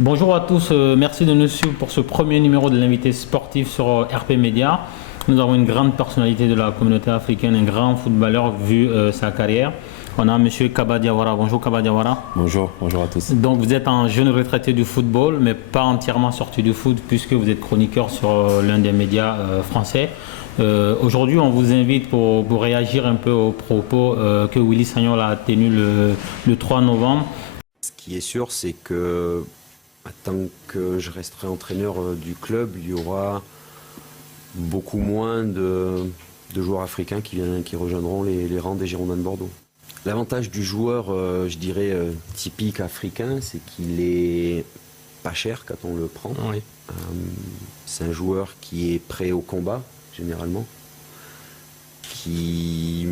Bonjour à tous, merci de nous suivre pour ce premier numéro de l'invité sportif sur RP Média. Nous avons une grande personnalité de la communauté africaine, un grand footballeur vu sa carrière. On a M. Kaba Diawara. Bonjour Kaba Diawara. Bonjour à tous. Donc vous êtes un jeune retraité du football, mais pas entièrement sorti du foot puisque vous êtes chroniqueur sur l'un des médias français. Aujourd'hui, on vous invite pour réagir un peu aux propos que Willy Sagnol a tenus le 3 novembre. Ce qui est sûr, c'est que tant que je resterai entraîneur du club, il y aura beaucoup moins de joueurs africains qui rejoindront les rangs des Girondins de Bordeaux. L'avantage du joueur, je dirais, typique africain, c'est qu'il est pas cher quand on le prend. Oui. C'est un joueur qui est prêt au combat, généralement, qui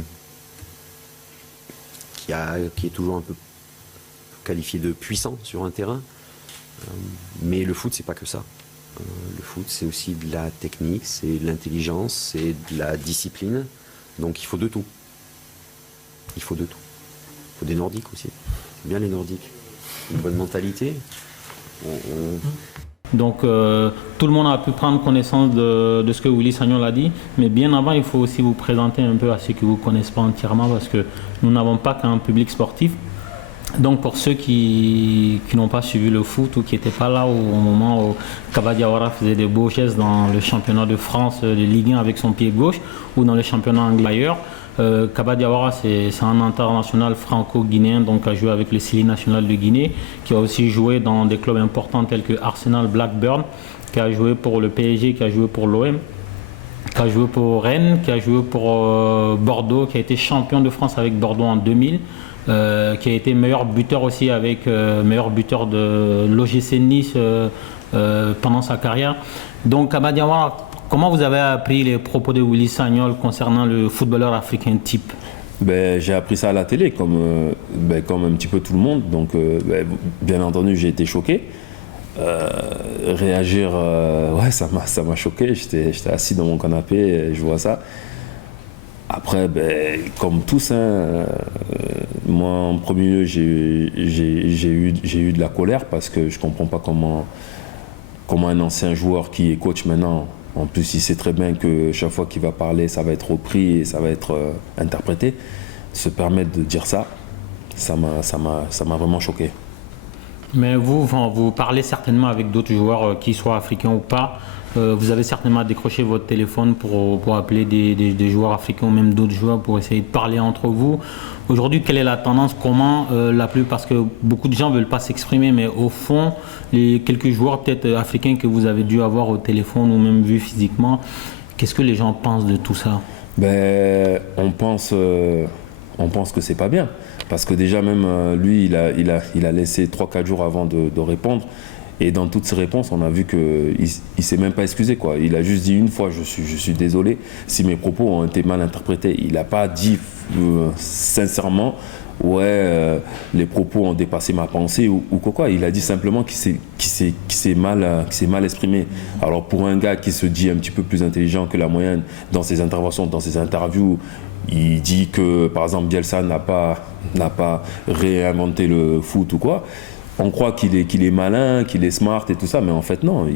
est toujours un peu qualifié de puissant sur un terrain. Mais le foot, c'est pas que ça. Le foot, c'est aussi de la technique, c'est de l'intelligence, c'est de la discipline. Donc il faut de tout. Il faut de tout. Il faut des Nordiques aussi. C'est bien les Nordiques. Une bonne mentalité. Donc tout le monde a pu prendre connaissance de ce que Willy Sagnol a dit, mais bien avant, il faut aussi vous présenter un peu à ceux qui ne vous connaissent pas entièrement, parce que nous n'avons pas qu'un public sportif. Donc pour ceux qui n'ont pas suivi le foot ou qui n'étaient pas là au moment où Kaba Diawara faisait des beaux gestes dans le championnat de France de Ligue 1 avec son pied gauche ou dans le championnat anglais ailleurs, Kaba Diawara c'est un international franco-guinéen, donc a joué avec le Sili national de Guinée, qui a aussi joué dans des clubs importants tels que Arsenal, Blackburn, qui a joué pour le PSG, qui a joué pour l'OM, qui a joué pour Rennes, qui a joué pour Bordeaux, qui a été champion de France avec Bordeaux en 2000. Qui a été meilleur buteur aussi avec meilleur buteur de l'OGC Nice pendant sa carrière. Donc Kaba Diawara, comment vous avez appris les propos de Willy Sagnol concernant le footballeur africain type? J'ai appris ça à la télé comme un petit peu tout le monde, donc bien entendu j'ai été choqué. Réagir, ouais, ça m'a choqué. J'étais assis dans mon canapé et je vois ça. Après, comme tous, moi en premier lieu, j'ai eu de la colère parce que je ne comprends pas comment un ancien joueur qui est coach maintenant, en plus il sait très bien que chaque fois qu'il va parler, ça va être repris et ça va être interprété, se permettre de dire ça, ça m'a vraiment choqué. Mais vous parlez certainement avec d'autres joueurs, qu'ils soient africains ou pas. Vous avez certainement décroché votre téléphone pour appeler des joueurs africains ou même d'autres joueurs pour essayer de parler entre vous. Aujourd'hui, quelle est la tendance? Comment parce que beaucoup de gens ne veulent pas s'exprimer, mais au fond, les quelques joueurs peut-être africains que vous avez dû avoir au téléphone ou même vu physiquement, qu'est-ce que les gens pensent de tout ça? On pense que c'est pas bien. Parce que déjà même lui, il a laissé 3-4 jours avant de répondre. Et dans toutes ses réponses, on a vu qu'il ne s'est même pas excusé, quoi. Il a juste dit une fois, je suis désolé si mes propos ont été mal interprétés. Il n'a pas dit sincèrement, les propos ont dépassé ma pensée ou quoi. Il a dit simplement qu'il s'est mal exprimé. Alors pour un gars qui se dit un petit peu plus intelligent que la moyenne dans ses interventions, dans ses interviews, il dit que par exemple Bielsa n'a pas réinventé le foot ou quoi. On croit qu'il est malin, qu'il est smart et tout ça, mais en fait non.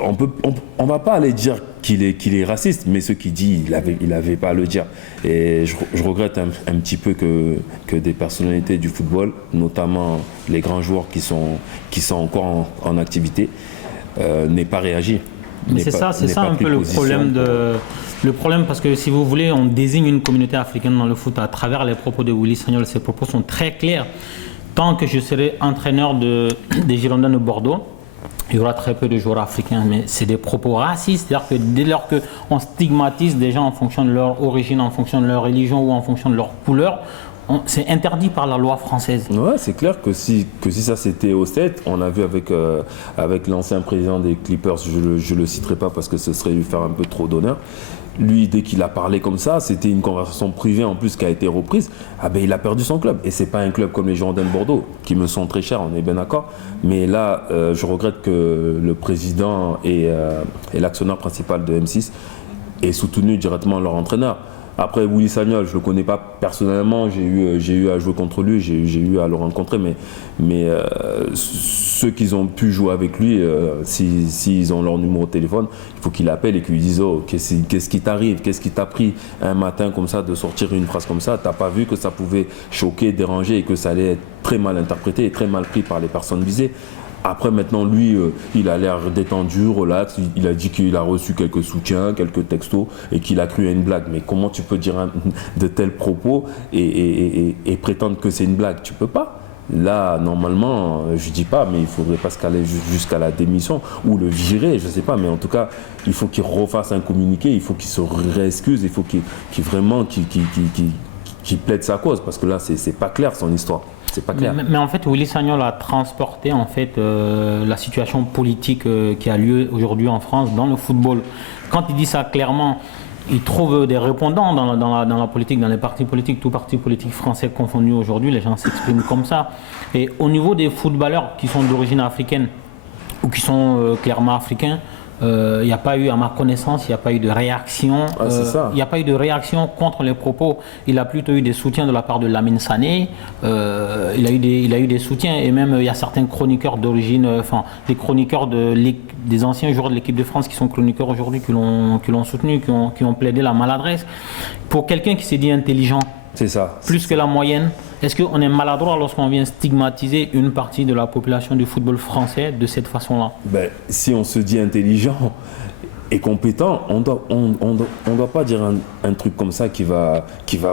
On va pas aller dire qu'il est raciste, mais ce qu'il dit, il avait pas à le dire. Et je regrette un petit peu que des personnalités du football, notamment les grands joueurs qui sont encore en activité, n'aient pas réagi. Mais c'est ça un peu le problème le problème, parce que si vous voulez, on désigne une communauté africaine dans le foot à travers les propos de Willy Sagnol. Ces propos sont très clairs. Tant que je serai entraîneur des Girondins de Bordeaux, il y aura très peu de joueurs africains, mais c'est des propos racistes. C'est-à-dire que dès lors qu'on stigmatise des gens en fonction de leur origine, en fonction de leur religion ou en fonction de leur couleur, c'est interdit par la loi française. Ouais, c'est clair que si ça c'était au 7, on a vu avec l'ancien président des Clippers, je le citerai pas parce que ce serait lui faire un peu trop d'honneur. Lui, dès qu'il a parlé comme ça, c'était une conversation privée en plus qui a été reprise. Il a perdu son club. Et c'est pas un club comme les Girondins de Bordeaux, qui me sont très chers, on est bien d'accord. Mais là, je regrette que le président et l'actionnaire principal de M6 aient soutenu directement leur entraîneur. Après, Willy Sagnol, je ne le connais pas personnellement, j'ai eu à jouer contre lui, j'ai eu à le rencontrer, mais ceux qui ont pu jouer avec lui, s'ils ont leur numéro de téléphone, il faut qu'ils l'appellent et qu'ils lui disent « Oh, qu'est-ce qui t'arrive? Qu'est-ce qui t'a pris un matin comme ça de sortir une phrase comme ça? T'as pas vu que ça pouvait choquer, déranger et que ça allait être très mal interprété et très mal pris par les personnes visées ?» Après, maintenant, lui, il a l'air détendu, relax. Il a dit qu'il a reçu quelques soutiens, quelques textos et qu'il a cru à une blague. Mais comment tu peux dire de tels propos et prétendre que c'est une blague? Tu peux pas. Là, normalement, je dis pas, mais il faudrait pas se caler jusqu'à la démission ou le virer, je sais pas. Mais en tout cas, il faut qu'il refasse un communiqué, il faut qu'il se réexcuse, il faut qu'il vraiment qu'il plaide sa cause parce que là, c'est pas clair son histoire. C'est pas clair. Mais en fait, Willy Sagnol a transporté en fait la situation politique qui a lieu aujourd'hui en France dans le football. Quand il dit ça clairement, il trouve des répondants dans la politique, dans les partis politiques, tous partis politiques français confondus aujourd'hui, les gens s'expriment comme ça. Et au niveau des footballeurs qui sont d'origine africaine ou qui sont clairement africains, il n'y a pas eu, à ma connaissance, il n'y a pas eu de réaction. Il n'y a pas eu de réaction contre les propos. Il a plutôt eu des soutiens de la part de Lamine Sané. Il a eu des soutiens et même il y a certains chroniqueurs d'origine, des chroniqueurs des anciens joueurs de l'équipe de France qui sont chroniqueurs aujourd'hui, qui l'ont soutenu, qui ont plaidé la maladresse. Pour quelqu'un qui s'est dit intelligent, c'est ça. Plus que la moyenne. Est-ce qu'on est maladroit lorsqu'on vient stigmatiser une partie de la population du football français de cette façon-là? Si on se dit intelligent et compétent, on doit pas dire un truc comme ça qui va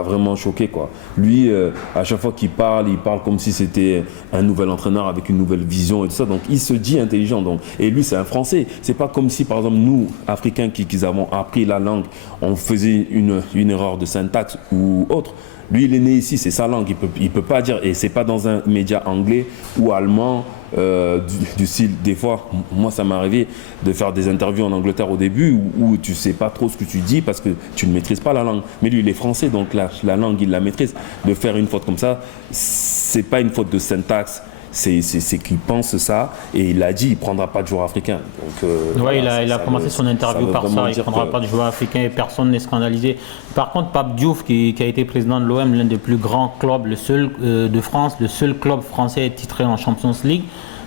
vraiment choquer, quoi. Lui, à chaque fois qu'il parle, il parle comme si c'était un nouvel entraîneur avec une nouvelle vision et tout ça. Donc il se dit intelligent. Et lui, c'est un Français. C'est pas comme si, par exemple, nous, Africains, qui avons appris la langue, on faisait une erreur de syntaxe ou autre. Lui, il est né ici, c'est sa langue. Il peut pas dire, et c'est pas dans un média anglais ou allemand du style. Des fois, moi, ça m'est arrivé de faire des interviews en Angleterre au début où tu sais pas trop ce que tu dis parce que tu ne maîtrises pas la langue. Mais lui, il est français, donc la langue, il la maîtrise. De faire une faute comme ça, c'est pas une faute de syntaxe. C'est qu'il pense ça et il a dit il ne prendra pas de joueur africain. Il a commencé son interview par ça, il ne prendra pas de joueur africain et personne n'est scandalisé. Par contre, Pape Diouf, qui a été président de l'OM, l'un des plus grands clubs, le seul de France, le seul club français titré en Champions League,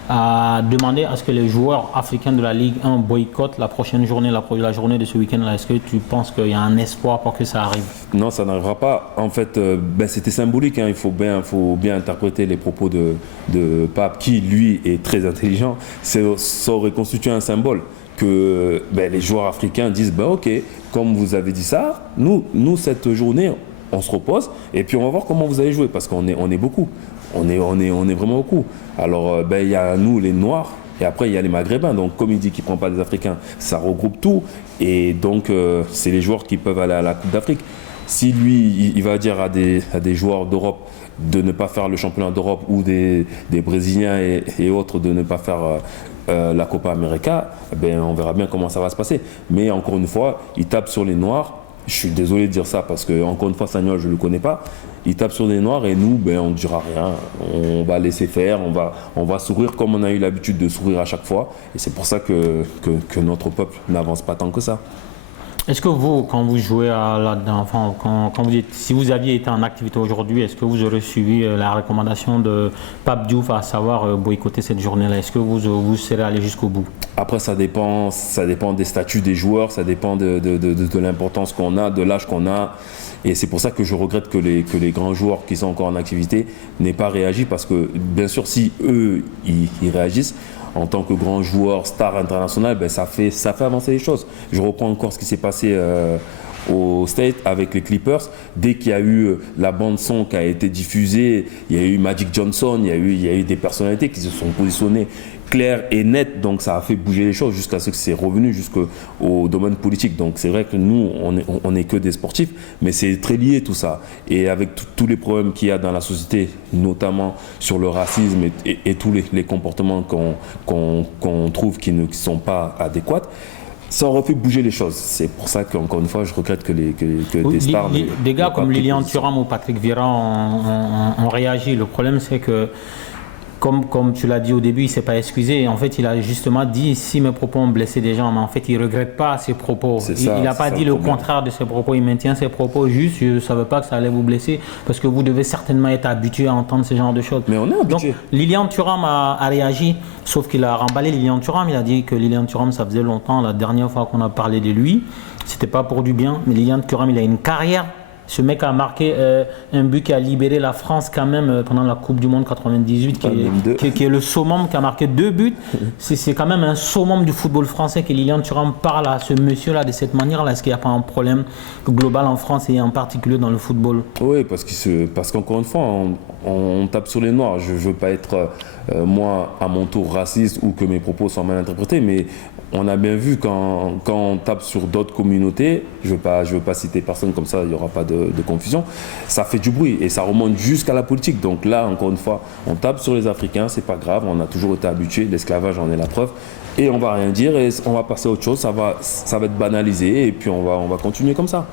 a demandé à ce que les joueurs africains de la Ligue 1 boycottent la prochaine journée, la journée de ce week-end-là. Est-ce que tu penses qu'il y a un espoir pour que ça arrive? Non, ça n'arrivera pas. En fait, c'était symbolique. Il faut bien interpréter les propos de Pape, qui lui est très intelligent. Ça aurait constitué un symbole que les joueurs africains disent ok, comme vous avez dit ça, nous cette journée, on se repose et puis on va voir comment vous allez jouer parce qu'on est beaucoup. On est vraiment beaucoup. Alors, il y a nous, les Noirs, et après, il y a les Maghrébins. Donc, comme il dit qu'il ne prend pas des Africains, ça regroupe tout. Et donc, c'est les joueurs qui peuvent aller à la Coupe d'Afrique. Si lui, il va dire à des joueurs d'Europe de ne pas faire le championnat d'Europe ou des Brésiliens et autres de ne pas faire la Copa América, on verra bien comment ça va se passer. Mais encore une fois, il tape sur les Noirs. Je suis désolé de dire ça parce que, encore une fois, Sagnol, je ne le connais pas. Il tape sur les Noirs et nous, on ne dira rien. On va laisser faire, on va sourire comme on a eu l'habitude de sourire à chaque fois. Et c'est pour ça que notre peuple n'avance pas tant que ça. Est-ce que vous, quand vous jouez si vous aviez été en activité aujourd'hui, est-ce que vous aurez suivi la recommandation de Pape Diouf à savoir boycotter cette journée-là? Est-ce que vous serez allé jusqu'au bout? Après, ça dépend des statuts des joueurs, ça dépend de l'importance qu'on a, de l'âge qu'on a. Et c'est pour ça que je regrette que les grands joueurs qui sont encore en activité n'aient pas réagi parce que, bien sûr, si eux, ils réagissent, en tant que grand joueur, star international, ça fait avancer les choses. Je reprends encore ce qui s'est passé au States avec les Clippers. Dès qu'il y a eu la bande-son qui a été diffusée, il y a eu Magic Johnson, il y a eu des personnalités qui se sont positionnées claires et nettes. Donc ça a fait bouger les choses jusqu'à ce que c'est revenu jusqu'au domaine politique. Donc c'est vrai que nous, on n'est que des sportifs, mais c'est très lié tout ça. Et avec tous les problèmes qu'il y a dans la société, notamment sur le racisme et tous les comportements qu'on trouve qui ne sont pas adéquats, ça aurait pu bouger les choses. C'est pour ça qu'encore une fois, je regrette que des stars... Des gars comme Lilian Thuram ou Patrick Vieira ont réagi. Le problème, c'est que comme tu l'as dit au début, il ne s'est pas excusé. En fait, il a justement dit si mes propos ont blessé des gens, mais en fait, il ne regrette pas ses propos. Il n'a pas dit le contraire de ses propos, il maintient ses propos. Juste, je ne savais pas que ça allait vous blesser parce que vous devez certainement être habitué à entendre ce genre de choses. Mais on est habitué. Donc, Lilian Thuram a réagi, sauf qu'il a remballé Lilian Thuram. Il a dit que Lilian Thuram, ça faisait longtemps, la dernière fois qu'on a parlé de lui, c'était pas pour du bien. Mais Lilian Thuram, il a une carrière. Ce mec a marqué un but qui a libéré la France quand même pendant la Coupe du Monde 98, qui est le summum, qui a marqué 2 buts. C'est quand même un summum du football français que Lilian Thuram parle à ce monsieur-là de cette manière-là. Est-ce qu'il n'y a pas un problème global en France et en particulier dans le football? Oui, parce qu'encore une fois, on tape sur les Noirs. Je ne veux pas être, moi, à mon tour raciste ou que mes propos soient mal interprétés, mais on a bien vu quand on tape sur d'autres communautés, je veux pas citer personne comme ça, il n'y aura pas de confusion, ça fait du bruit et ça remonte jusqu'à la politique. Donc là, encore une fois, on tape sur les Africains, c'est pas grave, on a toujours été habitués, l'esclavage en est la preuve, et on va rien dire et on va passer à autre chose, ça va être banalisé et puis on va continuer comme ça.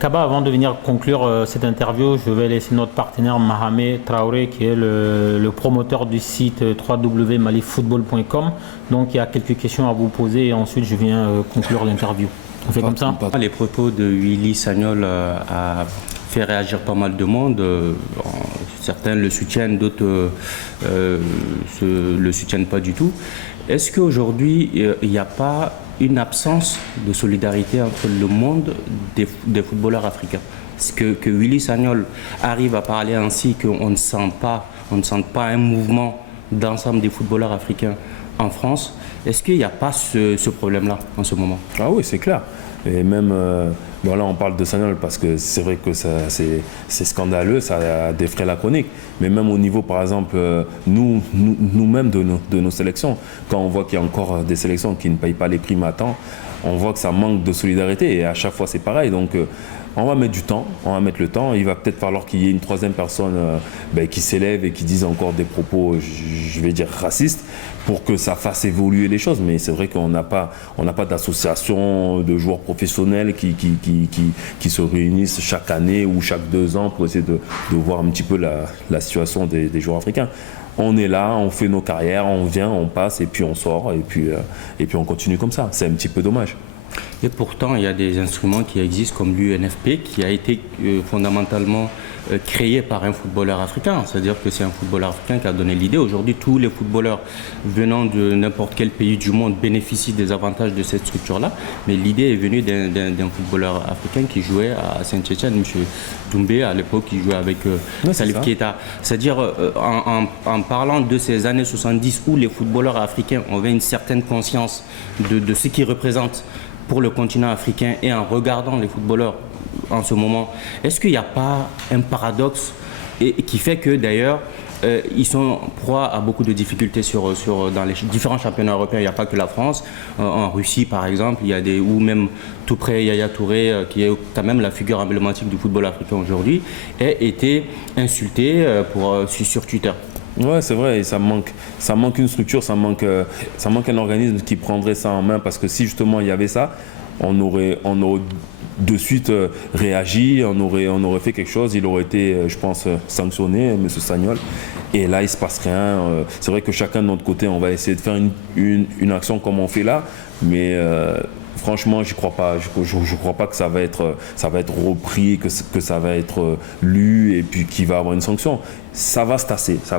Kaba, avant de venir conclure cette interview, je vais laisser notre partenaire Mahamé Traoré, qui est le promoteur du site www.malifootball.com. Donc il y a quelques questions à vous poser et ensuite je viens conclure l'interview. On fait comme ça? Les propos de Willy Sagnol a fait réagir pas mal de monde. Certains le soutiennent, d'autres le soutiennent pas du tout. Est-ce qu'aujourd'hui, il n'y a pas une absence de solidarité entre le monde des footballeurs africains? Est-ce que Willy Sagnol arrive à parler ainsi qu'on ne sent pas un mouvement d'ensemble des footballeurs africains en France? Est-ce qu'il n'y a pas ce problème-là en ce moment? Ah oui, c'est clair. Et même, là on parle de Sagnol parce que c'est vrai que c'est scandaleux, ça défraie la chronique. Mais même au niveau, par exemple, nous-mêmes de nos sélections, quand on voit qu'il y a encore des sélections qui ne payent pas les primes à temps, on voit que ça manque de solidarité et à chaque fois c'est pareil. Donc on va mettre du temps, on va mettre le temps. Il va peut-être falloir qu'il y ait une troisième personne qui s'élève et qui dise encore des propos, je vais dire racistes, pour que ça fasse évoluer les choses. Mais c'est vrai qu'on n'a pas d'association de joueurs professionnels qui se réunissent chaque année ou chaque 2 ans pour essayer de voir un petit peu la situation des joueurs africains. On est là, on fait nos carrières, on vient, on passe et puis on sort et puis on continue comme ça. C'est un petit peu dommage. Et pourtant, il y a des instruments qui existent comme l'UNFP qui a été fondamentalement créé par un footballeur africain. C'est-à-dire que c'est un footballeur africain qui a donné l'idée. Aujourd'hui, tous les footballeurs venant de n'importe quel pays du monde bénéficient des avantages de cette structure-là. Mais l'idée est venue d'un footballeur africain qui jouait à Saint-Étienne, M. Doumbé, à l'époque, qui jouait avec Salif Keita. C'est-à-dire, en parlant de ces années 70 où les footballeurs africains avaient une certaine conscience de ce qu'ils représentent pour le continent africain et en regardant les footballeurs en ce moment, est-ce qu'il n'y a pas un paradoxe qui fait que d'ailleurs ils sont proie à beaucoup de difficultés dans les différents championnats européens? Il n'y a pas que la France. En Russie par exemple, il y a ou même tout près Yaya Touré, qui est quand même la figure emblématique du football africain aujourd'hui, a été insulté sur Twitter. Ouais, c'est vrai, et ça manque une structure, ça manque un organisme qui prendrait ça en main, parce que si justement il y avait ça, on aurait de suite réagi, on aurait fait quelque chose, il aurait été, je pense, sanctionné, M. Sagnol, et là il se passe rien. C'est vrai que chacun de notre côté, on va essayer de faire une action comme on fait là, mais franchement, je crois pas que ça va être repris, que ça va être lu et puis qu'il va avoir une sanction. Ça va se tasser, ça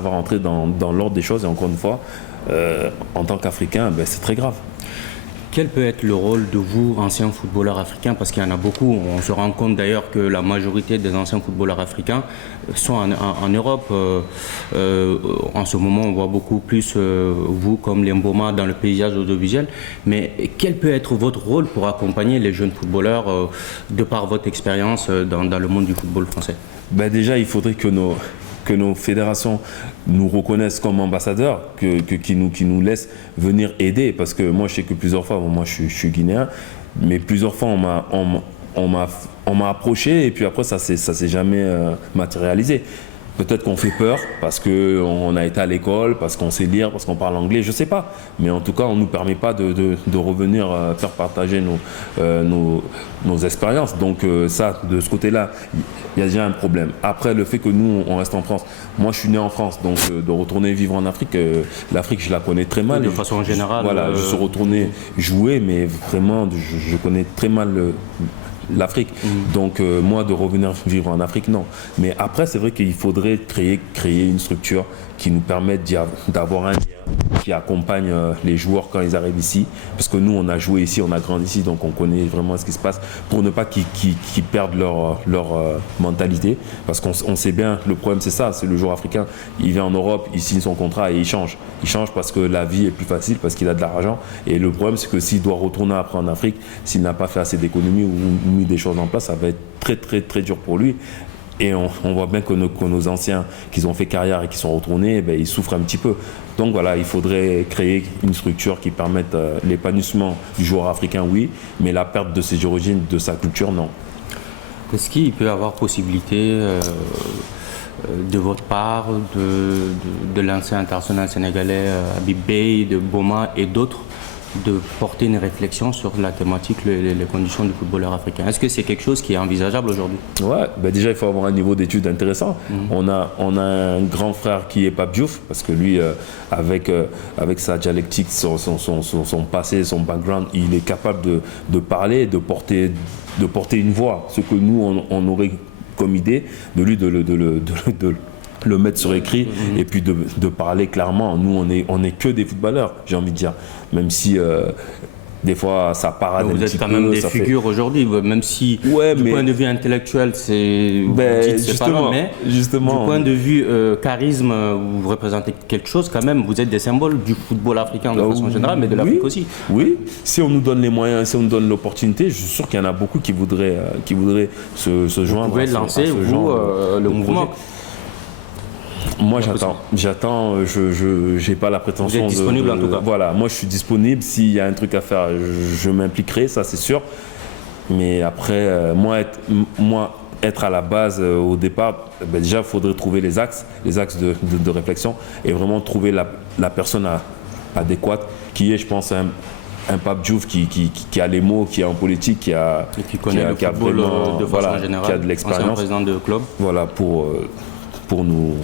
va rentrer dans l'ordre des choses. Et encore une fois, en tant qu'Africain, c'est très grave. Quel peut être le rôle de vous, anciens footballeurs africains? Parce qu'il y en a beaucoup. On se rend compte d'ailleurs que la majorité des anciens footballeurs africains sont en Europe. En ce moment, on voit beaucoup plus vous comme les Mboma dans le paysage audiovisuel. Mais quel peut être votre rôle pour accompagner les jeunes footballeurs de par votre expérience dans le monde du football français? Déjà, il faudrait que nos fédérations nous reconnaissent comme ambassadeurs, qui nous laissent venir aider. Parce que moi, je sais que plusieurs fois, moi je suis guinéen, mais plusieurs fois on m'a approché et puis après ça s'est jamais matérialisé. Peut-être qu'on fait peur parce qu'on a été à l'école, parce qu'on sait lire, parce qu'on parle anglais, je ne sais pas. Mais en tout cas, on ne nous permet pas de revenir faire partager nos expériences. Donc ça, de ce côté-là, il y a déjà un problème. Après, le fait que nous, on reste en France. Moi, je suis né en France, donc de retourner vivre en Afrique, l'Afrique, je la connais très mal. De façon générale. Voilà, je suis retourné jouer, mais vraiment, je connais très mal l'Afrique. Donc moi, de revenir vivre en Afrique, non. Mais après, c'est vrai qu'il faudrait créer une structure qui nous permette d'avoir un lien qui accompagne les joueurs quand ils arrivent ici. Parce que nous, on a joué ici, on a grandi ici, donc on connaît vraiment ce qui se passe pour ne pas qu'ils perdent leur mentalité. Parce qu'on sait bien, le problème c'est ça, c'est le joueur africain, il vient en Europe, il signe son contrat et il change. Il change parce que la vie est plus facile, parce qu'il a de l'argent. Et le problème, c'est que s'il doit retourner après en Afrique, s'il n'a pas fait assez d'économies ou mis des choses en place, ça va être très très très dur pour lui. Et on voit bien que nos anciens qui ont fait carrière et qui sont retournés, ils souffrent un petit peu. Donc voilà, il faudrait créer une structure qui permette l'épanouissement du joueur africain, oui, mais la perte de ses origines, de sa culture, non. Est-ce qu'il peut y avoir possibilité de votre part, de l'ancien international sénégalais Habib Beye, de Boma et d'autres, de porter une réflexion sur la thématique, les conditions du footballeur africain? Est-ce que c'est quelque chose qui est envisageable aujourd'hui? Ouais, déjà il faut avoir un niveau d'études intéressant. On a un grand frère qui est Pape Diouf, parce que lui, avec sa dialectique, son passé, son background, il est capable de parler, de porter une voix. Ce que nous, on aurait comme idée, de lui de le mettre sur écrit et puis de parler clairement. Nous, on est que des footballeurs, j'ai envie de dire. Même si des fois ça parade un petit peu. Vous êtes quand même des figures aujourd'hui, même si du point de vue intellectuel, c'est pas long, mais justement, du point de vue charisme, vous représentez quelque chose quand même. Vous êtes des symboles du football africain de façon générale, mais de l'Afrique aussi. Oui, si on nous donne les moyens, si on nous donne l'opportunité, je suis sûr qu'il y en a beaucoup qui voudraient se joindre. Vous pouvez lancer, le mouvement. Moi, j'attends, je n'ai pas la prétention. Vous êtes disponible en tout cas. Voilà, moi je suis disponible. S'il y a un truc à faire, je m'impliquerai, ça c'est sûr. Mais après, moi, être à la base au départ, déjà, il faudrait trouver les axes de réflexion et vraiment trouver la personne adéquate qui est, je pense, un Pape Diouf qui a les mots, qui est en politique, qui connaît le football de façon générale, qui a de l'expérience. Ancien président de club. Voilà, pour nous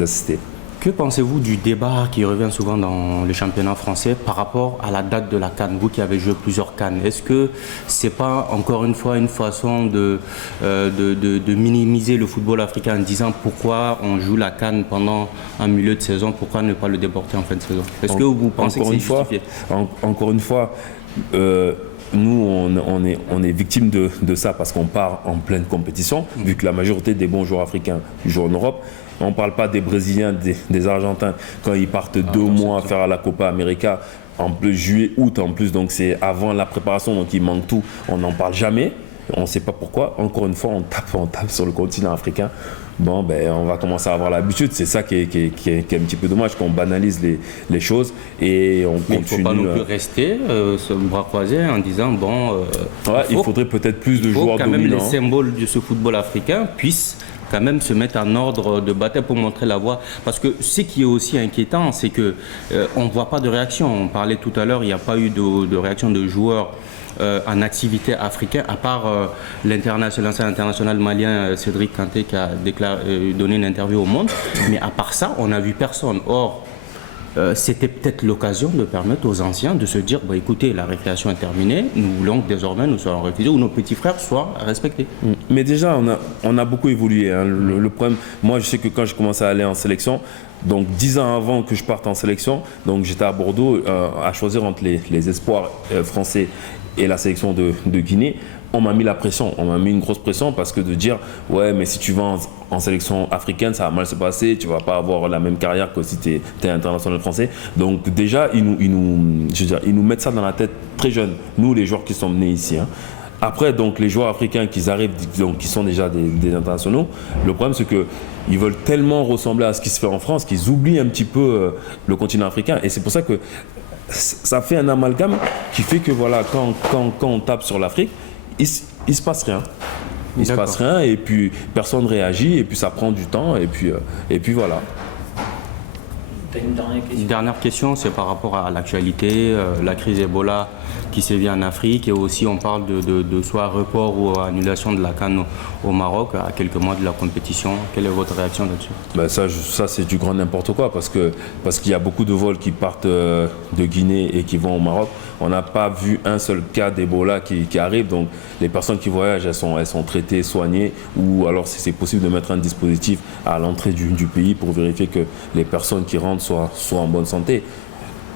assister. Que pensez-vous du débat qui revient souvent dans le championnat français par rapport à la date de la CAN, vous qui avez joué plusieurs CAN? Est-ce que c'est pas encore une fois une façon de minimiser le football africain en disant pourquoi on joue la CAN pendant un milieu de saison, pourquoi ne pas le déporter en fin de saison? Est-ce que vous pensez que c'est justifié? Encore une fois, nous, on est victime de ça parce qu'on part en pleine compétition, vu que la majorité des bons joueurs africains jouent en Europe. On ne parle pas des Brésiliens, des Argentins, quand ils partent 2 mois à faire la Copa América, en plus juillet, août en plus, donc c'est avant la préparation, donc il manque tout. On n'en parle jamais, on ne sait pas pourquoi. Encore une fois, on tape sur le continent africain. Bon, on va commencer à avoir l'habitude. C'est ça qui est un petit peu dommage, qu'on banalise les choses et on continue. Il ne faut pas non plus rester sur le bras croisé en disant il faudrait peut-être plus de joueurs dominants. Quand même les symboles de ce football africain puissent quand même se mettre en ordre de bataille pour montrer la voie. Parce que ce qui est aussi inquiétant, c'est qu'on ne voit pas de réaction. On parlait tout à l'heure, il n'y a pas eu de réaction de joueurs en activité africain, à part l'ancien international malien Cédric Kanté qui a donné une interview au Monde. Mais à part ça, on n'a vu personne. Or, c'était peut-être l'occasion de permettre aux anciens de se dire écoutez, la récréation est terminée, nous voulons que désormais nous soyons réfugiés ou nos petits frères soient respectés. Mais déjà, on a beaucoup évolué. Hein. Le problème, moi je sais que quand j'ai commencé à aller en sélection, donc 10 ans avant que je parte en sélection, donc j'étais à Bordeaux à choisir entre les espoirs français et la sélection de Guinée. On m'a mis la pression, on m'a mis une grosse pression parce que de dire ouais mais si tu vas en sélection africaine ça va mal se passer, tu vas pas avoir la même carrière que si tu es international français. Donc déjà ils nous mettent ça dans la tête très jeunes, nous les joueurs qui sont nés ici. Hein. Après donc les joueurs africains qui arrivent, donc qui sont déjà des internationaux, le problème c'est que ils veulent tellement ressembler à ce qui se fait en France qu'ils oublient un petit peu le continent africain et c'est pour ça que ça fait un amalgame qui fait que voilà quand on tape sur l'Afrique, il se passe rien. Il ne se passe rien et puis personne ne réagit et puis ça prend du temps et puis voilà. Une dernière question, c'est par rapport à l'actualité, la crise Ebola qui sévit en Afrique et aussi on parle de soit report ou annulation de la CAN au Maroc à quelques mois de la compétition. Quelle est votre réaction là-dessus? Ben ça c'est du grand n'importe quoi parce qu'il y a beaucoup de vols qui partent de Guinée et qui vont au Maroc. On n'a pas vu un seul cas d'Ebola qui arrive, donc les personnes qui voyagent, elles sont traitées, soignées, ou alors si c'est possible de mettre un dispositif à l'entrée du pays pour vérifier que les personnes qui rentrent soient en bonne santé.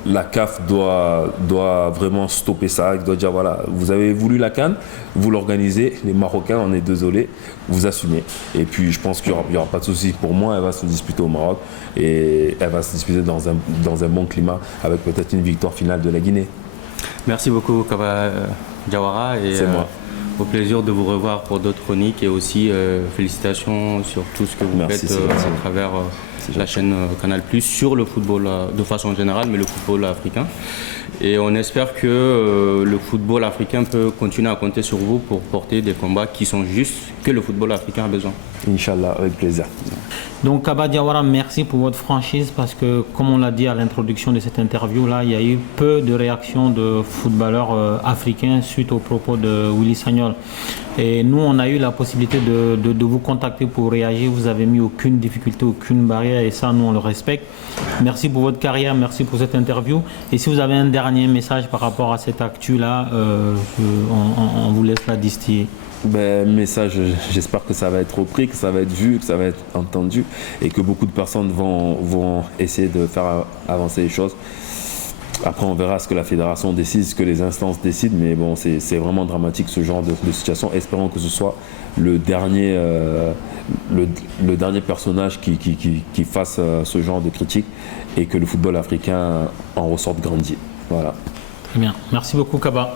La CAF doit vraiment stopper ça. Il doit dire voilà, vous avez voulu la CAN, vous l'organisez, les Marocains, on est désolé, vous assumez. Et puis je pense qu'il n'y aura pas de souci. Pour moi, elle va se disputer au Maroc et elle va se disputer dans un bon climat avec peut-être une victoire finale de la Guinée. Merci beaucoup Kaba Diawara et c'est moi. Au plaisir de vous revoir pour d'autres chroniques et aussi félicitations sur tout ce que vous faites à travers la chaîne Canal+, sur le football de façon générale, mais le football africain. Et on espère que le football africain peut continuer à compter sur vous pour porter des combats qui sont justes, que le football africain a besoin. Inch'Allah, avec plaisir. Donc Kaba Diawara, merci pour votre franchise parce que comme on l'a dit à l'introduction de cette interview-là, il y a eu peu de réactions de footballeurs africains suite aux propos de Willy Sagnol. Et nous, on a eu la possibilité de vous contacter pour réagir. Vous n'avez mis aucune difficulté, aucune barrière et ça, nous, on le respecte. Merci pour votre carrière, merci pour cette interview. Et si vous avez un dernier message par rapport à cette actu-là, on vous laisse la distiller. Message, j'espère que ça va être repris, que ça va être vu, que ça va être entendu et que beaucoup de personnes vont essayer de faire avancer les choses. Après, on verra ce que la fédération décide, ce que les instances décident, mais bon, c'est vraiment dramatique ce genre de situation. Espérons que ce soit le dernier personnage qui fasse ce genre de critique et que le football africain en ressorte grandi. Voilà. Très bien. Merci beaucoup, Kaba.